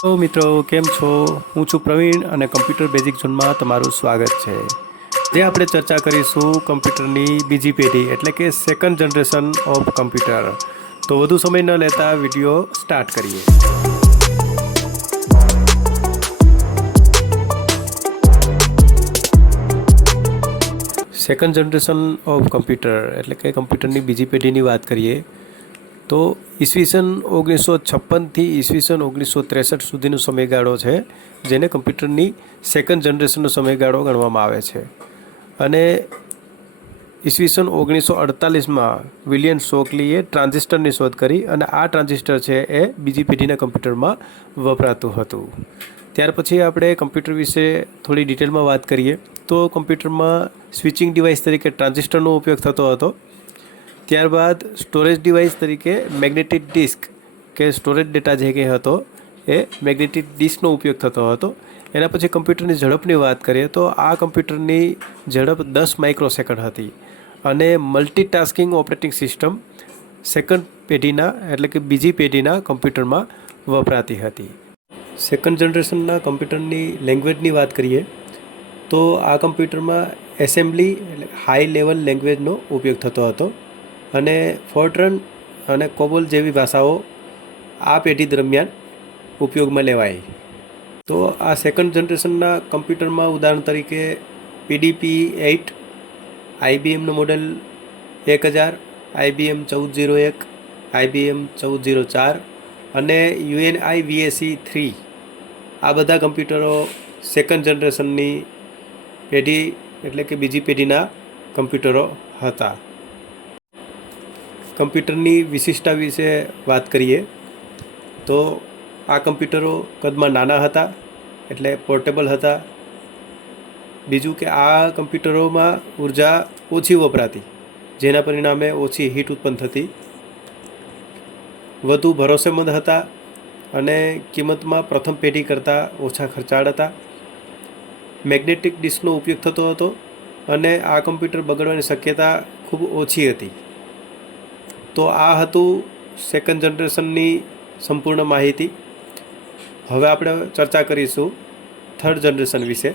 તો મિત્રો કેમ છો? હું છું પ્રવીણ અને કમ્પ્યુટર બેઝિક ઝોનમાં તમારું સ્વાગત છે. જે આપણે ચર્ચા કરીશું કમ્પ્યુટરની બીજી પેઢી એટલે કે સેકન્ડ જનરેશન ઓફ કમ્પ્યુટર. તો વધુ સમય ન લેતા વિડીયો સ્ટાર્ટ કરીએ. સેકન્ડ જનરેશન ઓફ કમ્પ્યુટર એટલે કે કમ્પ્યુટરની બીજી પેઢીની વાત કરીએ તો ઈસવીસન 1956થી ઈસવીસન 1963 સુધીનો સમયગાળો છે, જેને કમ્પ્યુટરની સેકન્ડ જનરેશનનો સમયગાળો ગણવામાં આવે છે. અને ઈસવીસન 1948માં વિલિયમ શોકલીએ ટ્રાન્ઝિસ્ટરની શોધ કરી અને આ ટ્રાન્ઝિસ્ટર છે એ બીજી પેઢીના કમ્પ્યુટરમાં વપરાતું હતું. ત્યાર પછી આપણે કમ્પ્યુટર વિશે થોડી ડિટેલમાં વાત કરીએ તો કમ્પ્યુટરમાં સ્વિચિંગ ડિવાઇસ તરીકે ટ્રાન્ઝિસ્ટરનો ઉપયોગ થતો હતો. ત્યારબાદ સ્ટોરેજ ડિવાઇસ તરીકે મેગ્નેટિક ડિસ્ક કે સ્ટોરેજ ડેટા જે કંઈ હતો એ મેગ્નેટિક ડિસ્કનો ઉપયોગ થતો હતો. એના પછી કમ્પ્યુટરની ઝડપની વાત કરીએ તો આ કમ્પ્યુટરની ઝડપ 10 માઇક્રોસેકન્ડ હતી અને મલ્ટીટાસ્કિંગ ઓપરેટિંગ સિસ્ટમ સેકન્ડ પેઢીના એટલે કે બીજી પેઢીના કમ્પ્યુટરમાં વપરાતી હતી. સેકન્ડ જનરેશનના કમ્પ્યુટરની લેંગ્વેજની વાત કરીએ તો આ કમ્પ્યુટરમાં એસેમ્બલી એટલે હાઈ લેવલ લેંગ્વેજનો ઉપયોગ થતો હતો અને ફોર્ટ્રન અને કોબોલ જેવી ભાષાઓ આ પેઢી દરમિયાન ઉપયોગમાં લેવાઈ. તો આ સેકન્ડ જનરેશનના કમ્પ્યુટરમાં ઉદાહરણ તરીકે PDP-8, IBMનો મોડેલ 1000, IBM 1401, IBM 1404 અને UNI-VAC3 આ બધા કમ્પ્યુટરો સેકન્ડ જનરેશનની પેઢી એટલે કે બીજી પેઢીના કમ્પ્યુટરો હતા. કમ્પ્યુટરની વિશિષ્ટતા વિશે વાત કરીએ તો આ કમ્પ્યુટરો કદમાં નાના હતા એટલે પોર્ટેબલ હતા. બીજું કે આ કમ્પ્યુટરોમાં ઉર્જા ઓછી વપરાતી, જેના પરિણામે ઓછી હીટ ઉત્પન્ન થતી. વધુ ભરોસેમંદ હતા અને કિંમતમાં પ્રથમ પેઢી કરતાં ઓછા ખર્ચાળ હતા. મેગ્નેટિક ડિસ્કનો ઉપયોગ થતો હતો અને આ કમ્પ્યુટર બગડવાની શક્યતા ખૂબ ઓછી હતી. તો આ હતું સેકન્ડ જનરેશનની સંપૂર્ણ માહિતી. હવે આપણે ચર્ચા કરીશું થર્ડ જનરેશન વિશે.